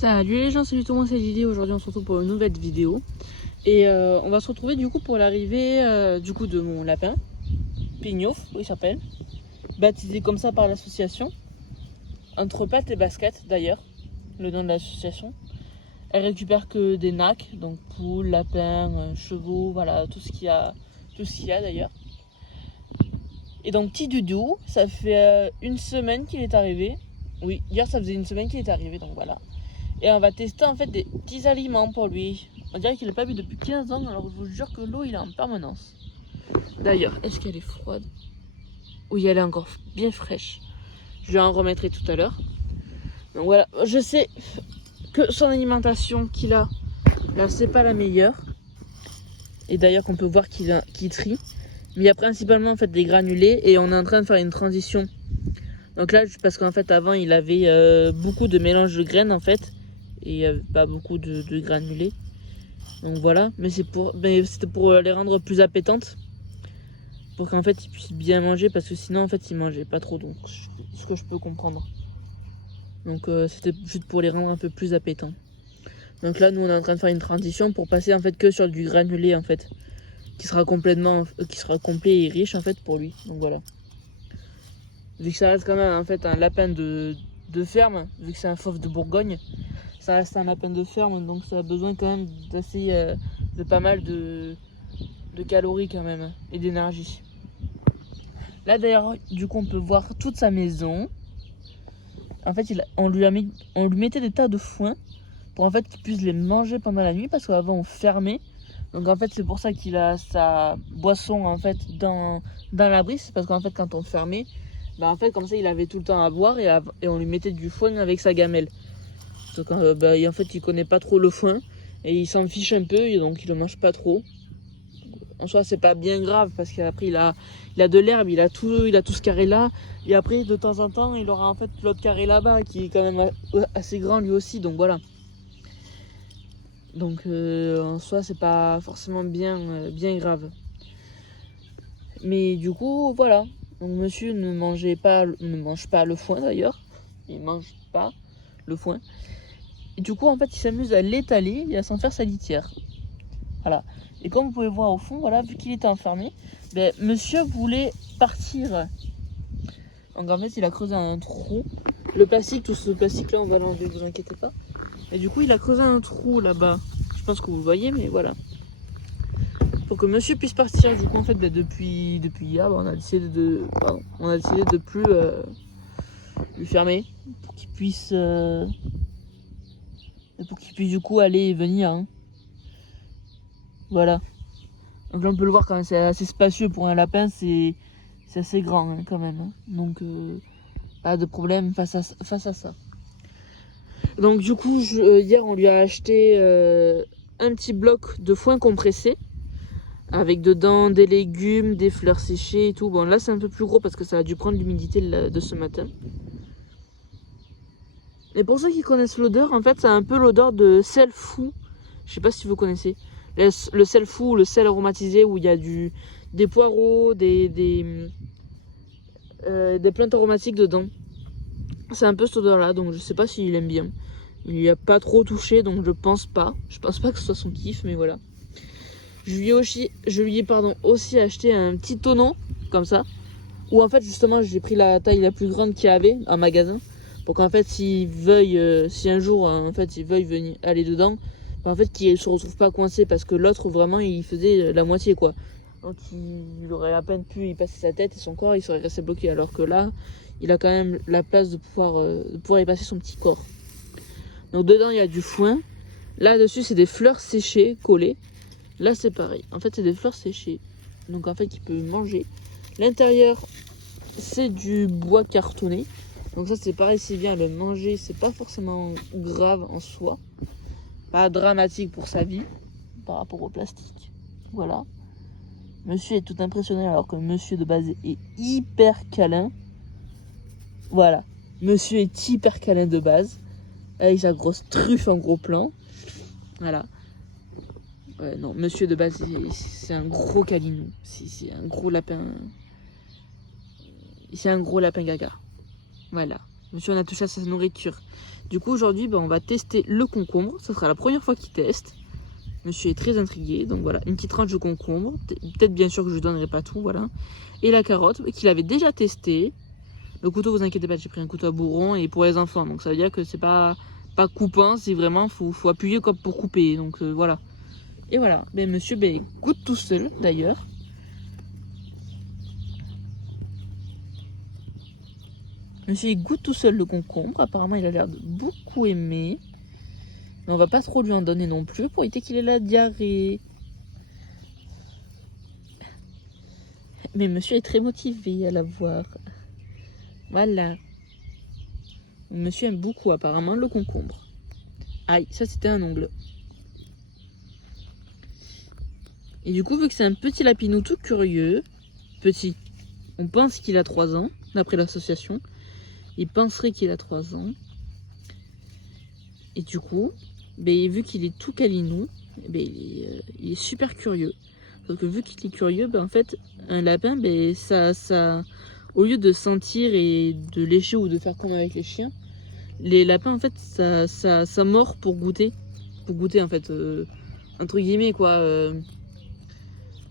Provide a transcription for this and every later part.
Salut les gens, salut tout le monde, c'est Lily. Aujourd'hui on se retrouve pour une nouvelle vidéo. Et on va se retrouver du coup pour l'arrivée de mon lapin, Pignouf, il s'appelle. Baptisé comme ça par l'association. Entre pattes et baskets d'ailleurs, le nom de l'association. Elle récupère que des nacs, donc poules, lapins, chevaux, voilà, tout ce qu'il y a d'ailleurs. Et donc petit doudou, ça fait une semaine qu'il est arrivé. Oui, hier ça faisait une semaine qu'il est arrivé, donc voilà. Et on va tester en fait des petits aliments pour lui. On dirait qu'il n'a pas bu depuis 15 ans, alors je vous jure que l'eau il est en permanence. D'ailleurs, est-ce qu'elle est froide? Oui, elle est encore bien fraîche. Je lui en remettrai tout à l'heure. Donc voilà, je sais que son alimentation qu'il a, là c'est pas la meilleure. Et d'ailleurs qu'on peut voir qu'il trie. Mais il y a principalement en fait des granulés et on est en train de faire une transition. Donc là, parce qu'en fait avant il avait beaucoup de mélange de graines en fait. Et il n'y avait pas beaucoup de granulés. Donc voilà, mais c'était pour les rendre plus appétantes. Pour qu'en fait ils puissent bien manger, parce que sinon en fait ils mangeaient pas trop, donc ce que je peux comprendre. Donc c'était juste pour les rendre un peu plus appétants. Donc là nous on est en train de faire une transition pour passer en fait que sur du granulé en fait. Qui sera complet et riche en fait pour lui. Donc voilà. Vu que ça reste quand même en fait un lapin de ferme, vu que c'est un fauve de Bourgogne. Ça reste un lapin de ferme, donc ça a besoin quand même de pas mal de calories quand même, et d'énergie. Là d'ailleurs, du coup on peut voir toute sa maison. En fait, on lui mettait des tas de foin pour en fait qu'il puisse les manger pendant la nuit, parce qu'avant on fermait. Donc en fait c'est pour ça qu'il a sa boisson en fait dans l'abri, c'est parce qu'en fait quand on fermait, en fait comme ça il avait tout le temps à boire et on lui mettait du foin avec sa gamelle. Donc, en fait il connaît pas trop le foin et il s'en fiche un peu et donc il le mange pas trop. En soi c'est pas bien grave parce qu'après il a de l'herbe, il a tout ce carré là, et après de temps en temps il aura en fait l'autre carré là-bas qui est quand même assez grand lui aussi, donc voilà. Donc en soi c'est pas forcément bien grave. Mais du coup voilà. Donc monsieur ne mange pas le foin d'ailleurs. Il mange pas le foin. Et du coup, en fait, il s'amuse à l'étaler et à s'en faire sa litière. Voilà. Et comme vous pouvez voir au fond, voilà, vu qu'il était enfermé, monsieur voulait partir. Donc en fait, il a creusé un trou. Le plastique, tout ce plastique-là, on va l'enlever, vous inquiétez pas. Et du coup, il a creusé un trou là-bas. Je pense que vous le voyez, mais voilà. Pour que monsieur puisse partir. Du coup, en fait, depuis hier, on a décidé de plus lui fermer. Pour qu'il puisse... du coup aller et venir. Hein. Voilà. Donc là on peut le voir quand même, c'est assez spacieux pour un lapin, c'est assez grand hein, quand même. Hein. Donc pas de problème face à ça. Donc du coup hier on lui a acheté un petit bloc de foin compressé. Avec dedans des légumes, des fleurs séchées et tout. Bon là c'est un peu plus gros parce que ça a dû prendre l'humidité de ce matin. Et pour ceux qui connaissent l'odeur, en fait, c'est un peu l'odeur de sel fou. Je sais pas si vous connaissez. Le sel fou, le sel aromatisé où il y a des poireaux, des plantes aromatiques dedans. C'est un peu cette odeur-là, donc je sais pas s'il aime bien. Il n'y a pas trop touché, donc je pense pas. Je pense pas que ce soit son kiff, mais voilà. Je lui ai aussi acheté un petit tonneau, comme ça. Où en fait, justement, j'ai pris la taille la plus grande qu'il y avait en magasin. Pour qu'en fait, si un jour, en fait, il veuille venir aller dedans, en fait, qu'il se retrouve pas coincé, parce que l'autre, vraiment, il faisait la moitié, quoi. Donc, il aurait à peine pu y passer sa tête et son corps, il serait resté bloqué. Alors que là, il a quand même la place de pouvoir y passer son petit corps. Donc, dedans, il y a du foin. Là-dessus, c'est des fleurs séchées, collées. Là, c'est pareil. En fait, c'est des fleurs séchées. Donc, en fait, il peut manger. L'intérieur, c'est du bois cartonné. Donc ça c'est pareil, c'est bien le manger, c'est pas forcément grave en soi. Pas dramatique pour sa vie par rapport au plastique. Voilà. Monsieur est tout impressionné alors que monsieur de base est hyper câlin. Voilà. Monsieur est hyper câlin de base. Avec sa grosse truffe en gros plan. Voilà. Ouais, non, monsieur de base c'est un gros câlinou. C'est un gros lapin. C'est un gros lapin gaga. Voilà. Monsieur, on a touché à sa nourriture. Du coup aujourd'hui on va tester le concombre, ça sera la première fois qu'il teste. Monsieur est très intrigué, donc voilà, une petite tranche de concombre, peut-être bien sûr que je ne donnerai pas tout, voilà. Et la carotte qu'il avait déjà testé. Le couteau, vous inquiétez pas, j'ai pris un couteau à bourron et pour les enfants, donc ça veut dire que c'est pas coupant, c'est vraiment, faut appuyer comme pour couper, donc voilà. Et voilà, ben monsieur goûte tout seul d'ailleurs. Monsieur il goûte tout seul le concombre, apparemment il a l'air de beaucoup aimer. Mais on va pas trop lui en donner non plus pour éviter qu'il ait la diarrhée. Mais monsieur est très motivé à la voir. Voilà. Monsieur aime beaucoup apparemment le concombre. Aïe, ça c'était un ongle. Et du coup, vu que c'est un petit lapinou tout curieux, petit, on pense qu'il a 3 ans, d'après l'association. Il penserait qu'il a 3 ans. Et du coup, vu qu'il est tout câlinou, il est super curieux. Parce que vu qu'il est curieux, en fait, un lapin, ça, au lieu de sentir et de lécher ou de faire comme avec les chiens, les lapins, en fait, ça mord pour goûter. Pour goûter, en fait, entre guillemets, quoi.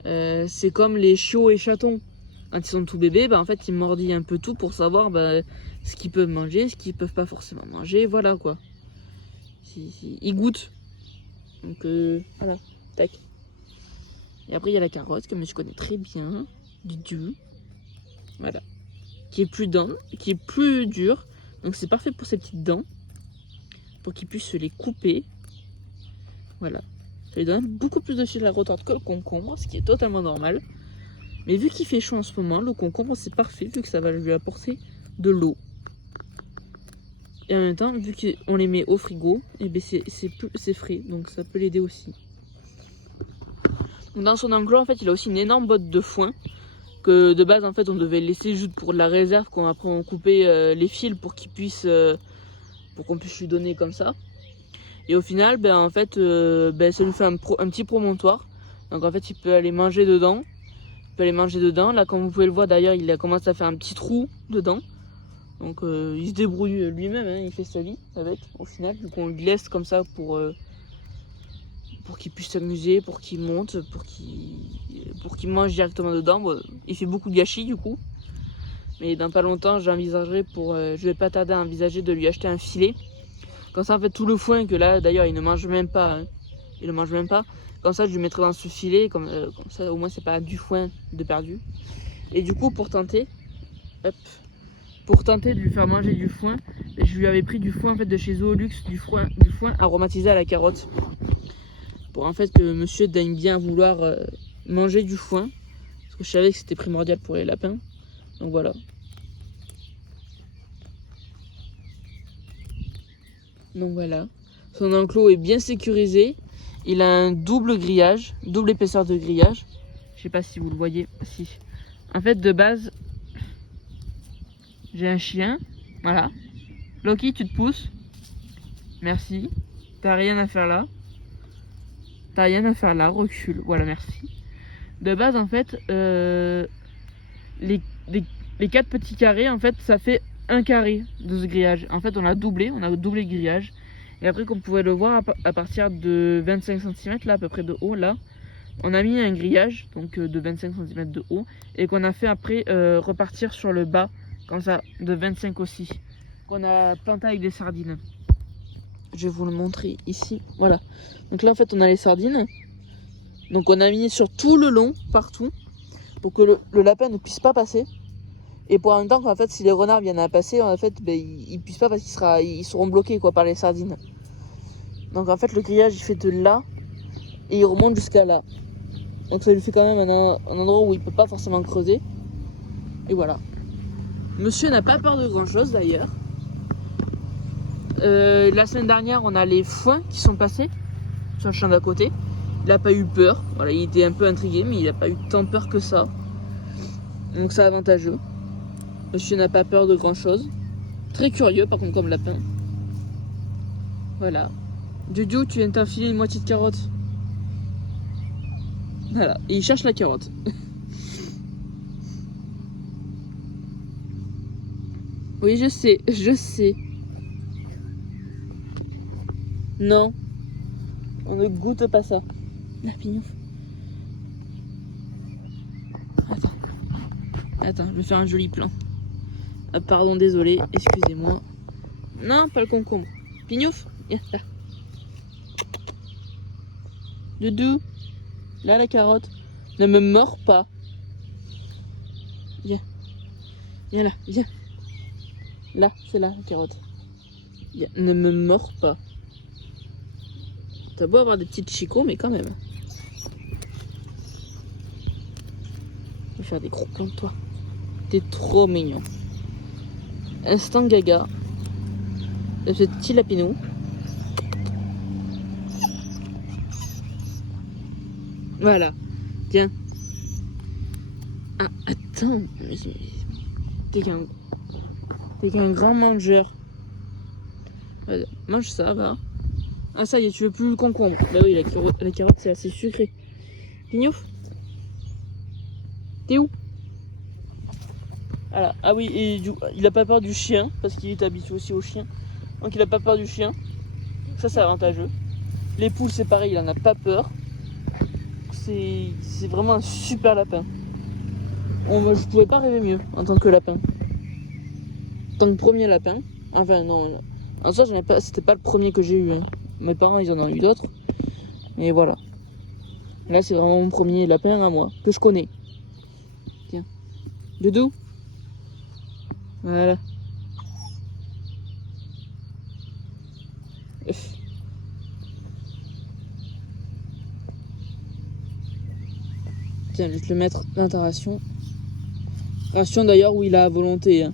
C'est comme les chiots et chatons. Quand ils sont tout bébés, en fait, ils mordillent un peu tout pour savoir ce qu'ils peuvent manger, ce qu'ils peuvent pas forcément manger, voilà, quoi. Ils goûtent. Donc, voilà, tac. Et après, il y a la carotte, que je connais très bien, du voilà. Qui est plus dur. Donc, c'est parfait pour ses petites dents. Pour qu'il puisse se les couper. Voilà. Ça lui donne beaucoup plus de fil à retordre que le concombre, ce qui est totalement normal. Mais vu qu'il fait chaud en ce moment, le concombre, c'est parfait, vu que ça va lui apporter de l'eau. Et en même temps, vu qu'on les met au frigo, c'est frais, donc ça peut l'aider aussi. Dans son enclos, en fait, il a aussi une énorme botte de foin que de base, en fait, on devait laisser juste pour de la réserve, qu'on après on coupait les fils pour qu'il puisse, pour qu'on puisse lui donner comme ça. Et au final, en fait, ça lui fait un petit promontoire. Donc en fait, il peut aller manger dedans. Là, comme vous pouvez le voir, d'ailleurs, il a commencé à faire un petit trou dedans. Donc il se débrouille lui-même, hein, il fait sa vie avec, au final. Du coup, on le laisse comme ça pour qu'il puisse s'amuser, pour qu'il monte, pour qu'il mange directement dedans. Bon, il fait beaucoup de gâchis du coup. Mais dans pas longtemps, j'envisagerai je vais pas tarder à envisager de lui acheter un filet. Comme ça, en fait, tout le foin que là, d'ailleurs, il ne mange même pas. Hein. Il ne mange même pas. Comme ça, je lui mettrai dans ce filet. Comme ça, au moins, c'est pas du foin de perdu. Et du coup, pour tenter de lui faire manger du foin, je lui avais pris du foin en fait, de chez Zoolux, du foin aromatisé à la carotte. Pour en fait que monsieur daigne bien vouloir manger du foin. Parce que je savais que c'était primordial pour les lapins. Donc voilà. Donc voilà. Son enclos est bien sécurisé. Il a un double grillage, double épaisseur de grillage. Je sais pas si vous le voyez. Si. En fait, de base, j'ai un chien. Voilà. Loki, tu te pousses. Merci. T'as rien à faire là. Recule. Voilà, merci. De base, en fait, les 4 petits carrés, en fait, ça fait un carré de ce grillage. En fait, on a doublé le grillage. Et après, comme vous pouvez le voir, à partir de 25 cm, là, à peu près de haut, là, on a mis un grillage, donc de 25 cm de haut, et qu'on a fait après repartir sur le bas, comme ça, de 25 aussi. Qu'on a planté avec des sardines. Je vais vous le montrer ici. Voilà. Donc là, en fait, on a les sardines. Donc on a mis sur tout le long, partout, pour que le lapin ne puisse pas passer. Et pour en même temps, en fait, si les renards viennent à passer, en fait, ils puissent pas parce qu'ils seront bloqués quoi, par les sardines. Donc en fait, le grillage, il fait de là et il remonte jusqu'à là. Donc ça lui fait quand même un endroit où il peut pas forcément creuser. Et voilà. Monsieur n'a pas peur de grand chose d'ailleurs. La semaine dernière, on a les foins qui sont passés sur le champ d'à côté. Il n'a pas eu peur. Voilà, il était un peu intrigué, mais il n'a pas eu tant peur que ça. Donc c'est avantageux. Monsieur n'a pas peur de grand chose. Très curieux par contre comme lapin. Voilà. Dudu, tu viens de t'enfiler une moitié de carotte. Voilà. Et il cherche la carotte. Oui, je sais. Non. On ne goûte pas ça. La pignouf. Attends. Attends, je vais faire un joli plan. Ah, pardon, désolé, excusez-moi. Non, pas le concombre. Pignouf, viens, là. Doudou. Là, la carotte. Ne me mords pas. Viens. Viens là, viens. Là, c'est là, la carotte. Viens. Ne me mords pas. T'as beau avoir des petites chicots, mais quand même. Je vais faire des gros plans de toi. T'es trop mignon. Instant gaga. Le petit lapinou. Voilà. Tiens. Ah, attends. T'es qu'un grand mangeur. Vas-y, mange ça, va. Ah, ça y est, tu veux plus le concombre. Bah oui, la carotte, c'est assez sucré. Pignouf. T'es où? Voilà. Ah oui, et il a pas peur du chien, parce qu'il est habitué aussi au chien. Donc il a pas peur du chien. Ça, c'est avantageux. Les poules, c'est pareil, il en a pas peur. C'est vraiment un super lapin. Je pouvais pas rêver mieux en tant que lapin. En tant que premier lapin. Enfin, non. En soi, c'était pas le premier que j'ai eu. Hein. Mes parents, ils en ont eu d'autres. Mais voilà. Là, c'est vraiment mon premier lapin à moi, que je connais. Tiens. Doudou. Voilà. Tiens, je vais te le mettre dans ta ration. Ration d'ailleurs où il a à volonté. Hein.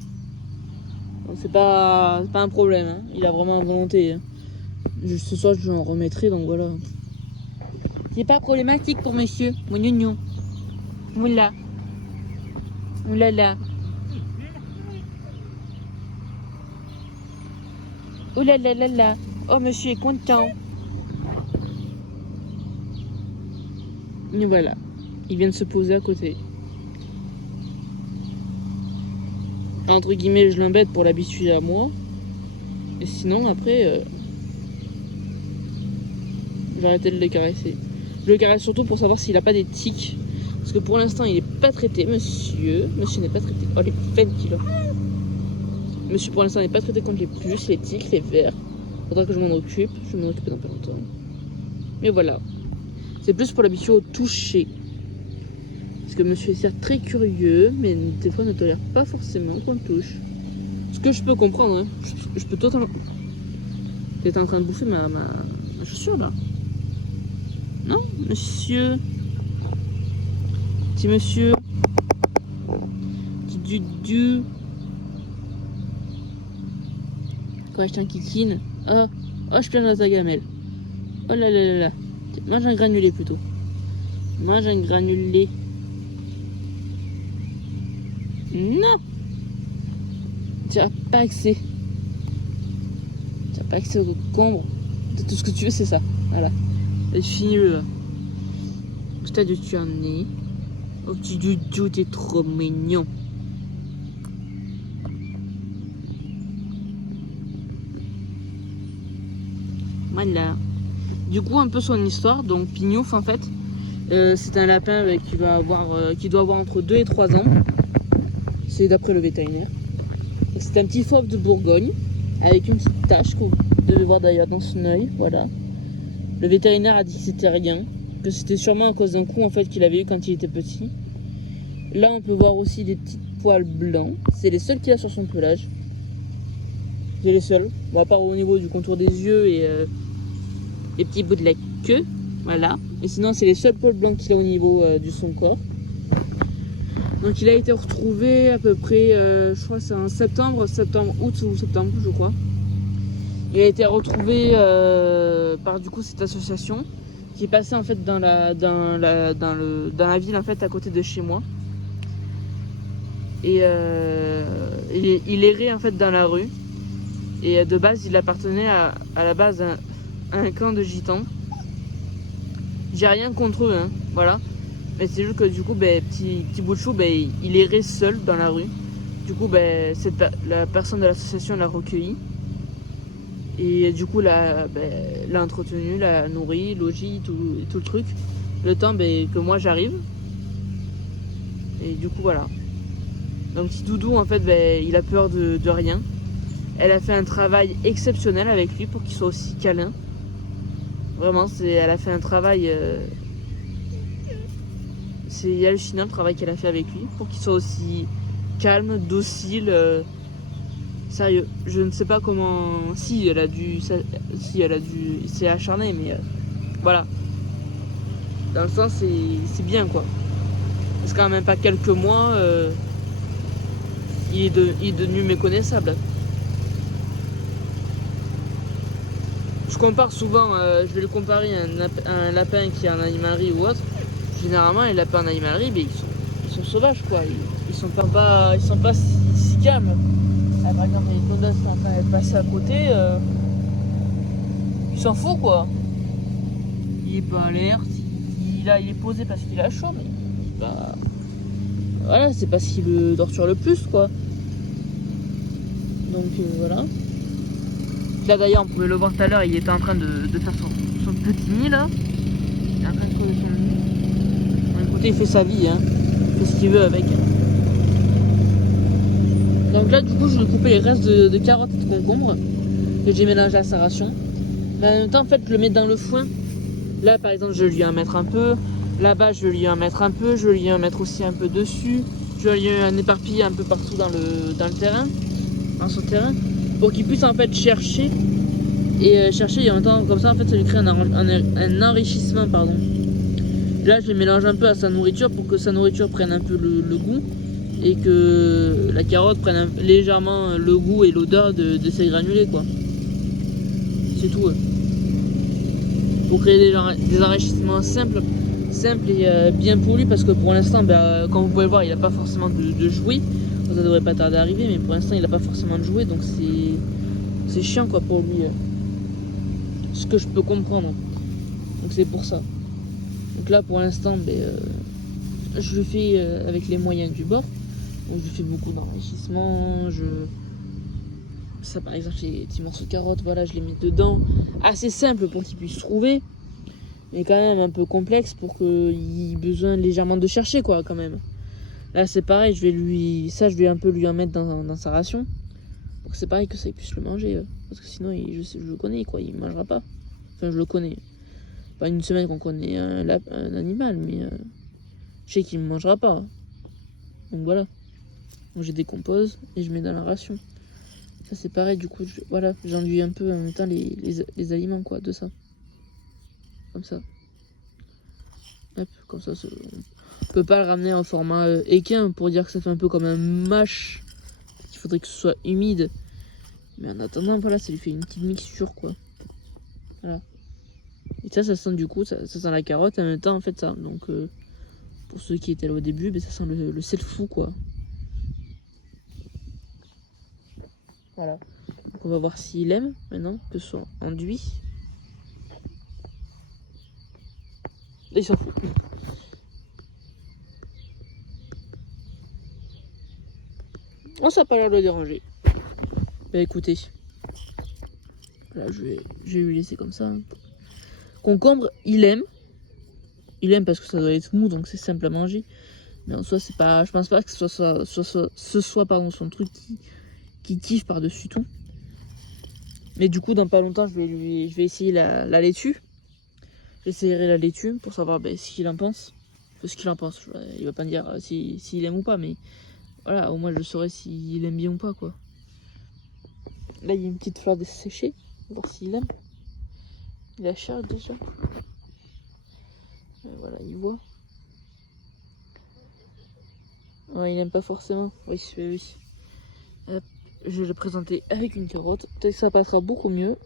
Donc c'est pas un problème. Hein. Il a vraiment à volonté. Hein. Ce soir, je en remettrai, donc voilà. C'est pas problématique pour monsieur. Mon gnognon. Oula. Oulala. Oulalalala. Oh, monsieur est content. Et voilà. Il vient de se poser à côté. Entre guillemets, je l'embête pour l'habituer à moi. Et sinon, après, je vais arrêter de le caresser. Je le caresse surtout pour savoir s'il a pas des tics. Parce que pour l'instant, il n'est pas traité, monsieur. Monsieur n'est pas traité. Oh, les peines qu'il a. Monsieur, pour l'instant, n'est pas traité contre les puces, les tics, les vers. Faudra que je m'en occupe. Je vais m'en occuper dans pas longtemps. Mais voilà. C'est plus pour l'habituer au toucher. Parce que monsieur est certes très curieux, mais des fois ne tolère pas forcément qu'on le touche. Ce que je peux comprendre, hein. Je peux totalement... T'es en train de bouffer ma chaussure, là. Non, monsieur. Petit monsieur. Petit dudu. Quand je t'en kikine. Oh, je plane dans ta gamelle. Oh là là là là. Mange un granulé plutôt. Mange un granulé. Non. Tu n'as pas accès. Tu n'as pas accès au concombre. Tout ce que tu veux, c'est ça. Voilà. Et fini le. Stade où tu en es. Oh petit doudou, t'es trop mignon. Voilà. Du coup, un peu son histoire. Donc, Pignouf, en fait, c'est un lapin qui doit avoir entre 2 et 3 ans. C'est d'après le vétérinaire. C'est un petit fauve de Bourgogne, avec une petite tache que vous devez voir d'ailleurs dans son œil. Voilà. Le vétérinaire a dit que c'était rien, que c'était sûrement à cause d'un coup en fait qu'il avait eu quand il était petit. Là, on peut voir aussi des petits poils blancs. C'est les seuls qu'il a sur son pelage. C'est les seuls. Bon, à part au niveau du contour des yeux et les petits bouts de la queue. Voilà. Et sinon, c'est les seuls poils blancs qu'il a au niveau de son corps. Donc, il a été retrouvé à peu près, je crois que c'est en août ou septembre, je crois. Il a été retrouvé par du coup cette association qui est passée en fait dans la ville en fait à côté de chez moi. Et il errait en fait dans la rue. Et de base, il appartenait à la base à un camp de gitans. J'ai rien contre eux, hein, voilà. Mais c'est juste que du coup, petit bout de chou, il errait seul dans la rue. Du coup, la personne de l'association l'a recueilli. Et du coup, l'a entretenu, l'a nourri, logis, tout le truc. Le temps que moi j'arrive. Et du coup, voilà. Donc, petit doudou, en fait, il a peur de rien. Elle a fait un travail exceptionnel avec lui pour qu'il soit aussi câlin. Vraiment, elle a fait un travail. C'est hallucinant le travail qu'elle a fait avec lui pour qu'il soit aussi calme, docile. Sérieux, je ne sais pas comment. Si elle a dû. C'est acharné, mais voilà. Dans le sens, c'est bien quoi. Parce qu'en même pas quelques mois, il est devenu méconnaissable. Je compare souvent, je vais le comparer à un lapin qui est en animalerie ou autre. Généralement, les lapins en animalerie, ils sont sauvages quoi. Ils sont pas si calmes. Ah, par exemple, les tondas sont en train d'être passés à côté. Il s'en fout quoi. Il est pas alerte. Il est posé parce qu'il a chaud, mais bah, voilà, c'est parce qu'il dort sur le plus quoi. Donc voilà. Là d'ailleurs, on pouvait le voir tout à l'heure, il était en train de faire son petit nid là. Il est en train de creuser son nid. D'un côté, il fait sa vie, hein. Il fait ce qu'il veut avec. Donc là, du coup, je vais couper les restes de carottes et de concombres que j'ai mélangé à sa ration. Mais en même temps, en fait, je le mets dans le foin. Là, par exemple, je vais lui en mettre un peu. Là-bas, je vais lui en mettre un peu. Je vais lui en mettre aussi un peu dessus. Je vais lui en éparpiller un peu partout dans le terrain, dans son terrain, pour qu'il puisse en fait chercher. Et chercher, et en même temps, comme ça, en fait, ça lui crée un enrichissement, pardon. Là, je les mélange un peu à sa nourriture pour que sa nourriture prenne un peu le goût et que la carotte prenne légèrement le goût et l'odeur de ses granulés, quoi. C'est tout. Pour créer des enrichissements simples et bien pour lui, parce que pour l'instant, comme vous pouvez le voir, il n'a pas forcément de jouets. Ça devrait pas tarder à arriver, mais pour l'instant, il n'a pas forcément de jouets, donc c'est chiant, quoi, pour lui. Ce que je peux comprendre. Donc c'est pour ça. Donc là, pour l'instant, je le fais avec les moyens du bord. Donc je fais beaucoup d'enrichissement. Ça, par exemple, les petits morceaux de carottes, voilà, je les mets dedans. Assez simple pour qu'il puisse trouver. Mais quand même un peu complexe pour qu'il ait besoin légèrement de chercher, quoi, quand même. Là, c'est pareil, je vais un peu lui en mettre dans sa ration. Pour que c'est pareil que ça il puisse le manger. Parce que sinon, je le connais, quoi, il ne mangera pas. Enfin, je le connais. Pas une semaine qu'on connaît un animal, mais je sais qu'il ne mangera pas. Donc voilà. Donc je décompose et je mets dans la ration. Ça c'est pareil, du coup, voilà, j'enduis un peu en même temps les aliments, quoi, de ça. Comme ça. Hop, comme ça, on peut pas le ramener en format équin pour dire que ça fait un peu comme un mâche. Il faudrait que ce soit humide. Mais en attendant, voilà, ça lui fait une petite mixture, quoi. Voilà. Et ça sent du coup, ça sent la carotte en même temps, en fait, ça. Donc, pour ceux qui étaient là au début, ça sent le sel fou, quoi. Voilà. Donc, on va voir s'il aime maintenant que ce soit enduit. Et il s'en fout. Oh, ça n'a pas l'air de le déranger. Bah écoutez. Là, je vais lui laisser comme ça. Concombre, il aime. Il aime parce que ça doit être mou, donc c'est simple à manger. Mais en soi, c'est pas. Je pense pas que ce soit son truc qui kiffe par-dessus tout. Mais du coup, dans pas longtemps, je vais essayer la laitue. J'essayerai la laitue pour savoir ce qu'il en pense. Ce qu'il en pense. Il va pas me dire s'il aime ou pas, mais voilà, au moins je saurai s'il aime bien ou pas, quoi. Là, il y a une petite fleur desséchée. On va voir s'il aime. Il a cherche déjà. Voilà, il voit. Ouais, il aime pas forcément. Oui, oui. Hop, je vais le présenter avec une carotte. Peut-être que ça passera beaucoup mieux.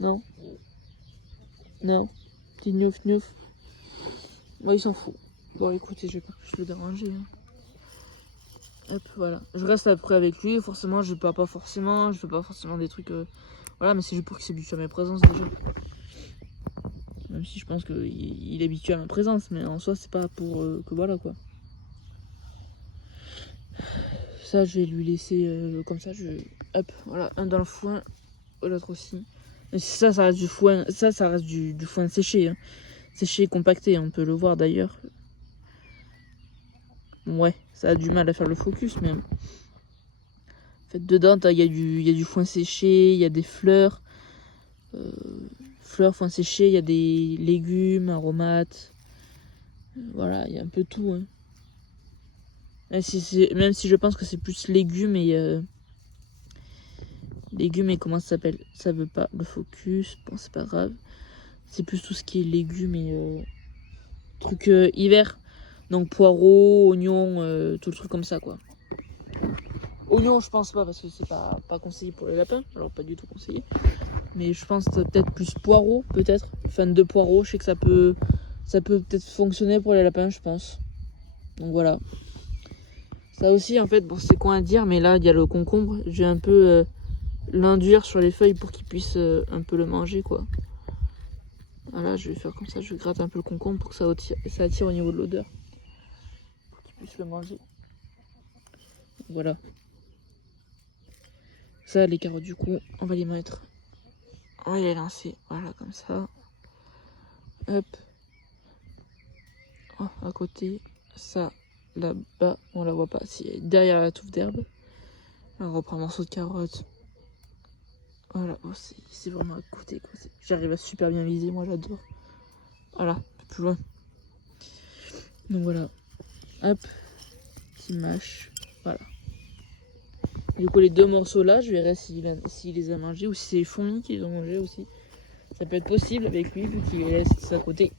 Non. Non. Petit gnouf gnouf. Ouais, il s'en fout. Bon, écoutez, je vais pas plus le déranger. Hop, voilà. Je reste après avec lui. Forcément, je fais pas forcément des trucs. Voilà, mais c'est juste pour qu'il s'habitue à mes présences déjà. Même si je pense qu'il est habitué à ma présence, mais en soi, c'est pas pour que voilà, quoi. ça, je vais lui laisser comme ça. Hop, voilà, un dans le foin, l'autre aussi. Et ça reste du foin, ça reste du foin séché. Hein. Séché, compacté, on peut le voir d'ailleurs. Ouais, ça a du mal à faire le focus, mais... En fait, dedans, il y a du foin séché, il y a des fleurs. Fleurs, foin séché, il y a des légumes, aromates. Voilà, il y a un peu tout. Hein. Même si je pense que c'est plus légumes et... légumes et comment ça s'appelle? Ça veut pas le focus. Bon, c'est pas grave. C'est plus tout ce qui est légumes et... trucs hiver. Donc poireaux, oignons, tout le truc comme ça, quoi. Oignons, je pense pas parce que c'est pas conseillé pour les lapins. Alors, pas du tout conseillé. Mais je pense peut-être plus poireaux, peut-être. Fan de poireaux, je sais que ça peut peut-être fonctionner pour les lapins, je pense. Donc voilà. Ça aussi, en fait, bon, c'est con à dire, mais là, il y a le concombre. J'ai un peu l'induire sur les feuilles pour qu'ils puissent un peu le manger, quoi. Voilà, je vais faire comme ça, je gratte un peu le concombre pour que ça attire au niveau de l'odeur. Pour qu'ils puissent le manger. Voilà. Ça, les carottes, du coup, on va les mettre. On va les lancer, voilà, comme ça. Hop. Oh, à côté, ça, là-bas, on la voit pas. Si, derrière la touffe d'herbe. On reprend un morceau de carotte. Voilà, oh, c'est vraiment à côté, quoi. J'arrive à super bien viser, moi j'adore. Voilà, un peu plus loin. Donc voilà. Hop. Petit mâche. Voilà. Du coup, les deux morceaux là, je verrai s'il les a mangés ou si c'est les fourmis qui les ont mangés aussi. Ça peut être possible avec lui, vu qu'il les laisse à côté.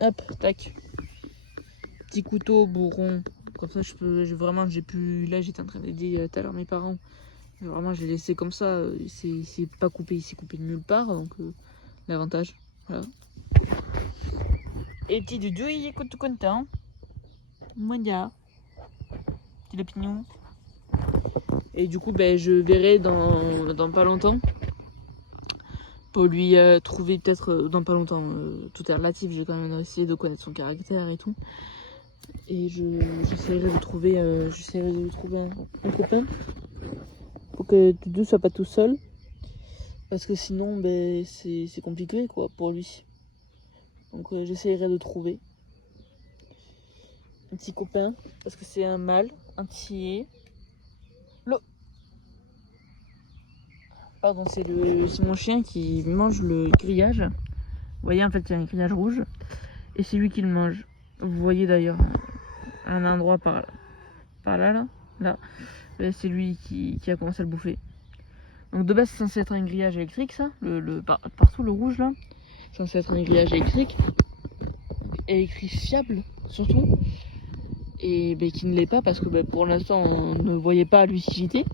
Hop, tac. Petit couteau, bourron. Comme ça, vraiment, j'ai pu. Là, j'étais en train d'aider tout à l'heure mes parents. Vraiment, j'ai laissé comme ça. C'est pas coupé, il s'est coupé de nulle part. Donc, l'avantage. Voilà. Et petit Doudou, il est tout content. Monia. Petit lapignon. Et du coup, ben, je verrai dans pas longtemps. Pour lui trouver peut-être dans pas longtemps. Tout est relatif, j'ai quand même essayé de connaître son caractère et tout. Et j'essaierai de trouver un copain. Pour que Doudou soit pas tout seul. Parce que sinon, ben, c'est compliqué quoi pour lui. Donc j'essaierai de trouver un petit copain. Parce que c'est un mâle, un petit. Pardon, c'est mon chien qui mange le grillage. Vous voyez, en fait, il y a un grillage rouge. Et c'est lui qui le mange. Vous voyez d'ailleurs un endroit par là. C'est lui qui a commencé à le bouffer. Donc de base, c'est censé être un grillage électrique, ça. Partout, le rouge, là. C'est censé être un grillage électrique. Électrifiable, surtout. Et ben, qui ne l'est pas parce que ben, pour l'instant, on ne voyait pas l'utilité.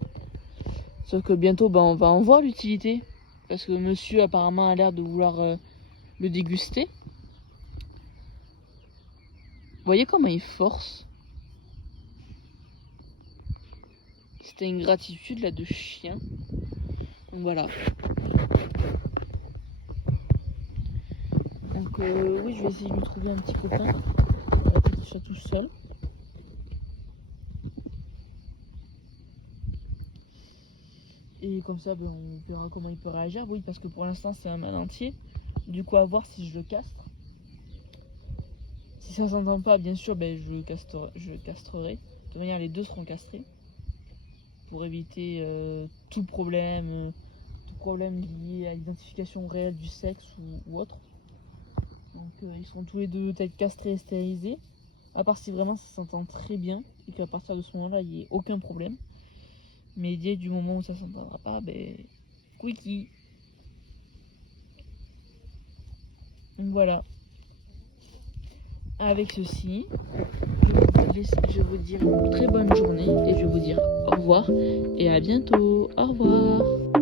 Sauf que bientôt, on va en voir l'utilité. Parce que monsieur, apparemment, a l'air de vouloir le déguster. Vous voyez comment il force? C'était une gratitude là de chien. Donc voilà. Donc oui, je vais essayer de lui trouver un petit copain. Qu'il soit tout seul. Et comme ça, on verra comment il peut réagir. Oui, parce que pour l'instant, c'est un mâle entier. Du coup, à voir si je le castre. Si ça s'entend pas, bien sûr, je castrerai. De toute manière, les deux seront castrés. Pour éviter tout problème lié à l'identification réelle du sexe ou autre. Donc, ils seront tous les deux peut-être castrés et stérilisés. À part si vraiment ça s'entend très bien. Et qu'à partir de ce moment-là, il n'y ait aucun problème. Mais dès du moment où ça s'entendra pas, quickie. Donc voilà. Avec ceci, je vais vous dire une très bonne journée et je vais vous dire au revoir et à bientôt. Au revoir.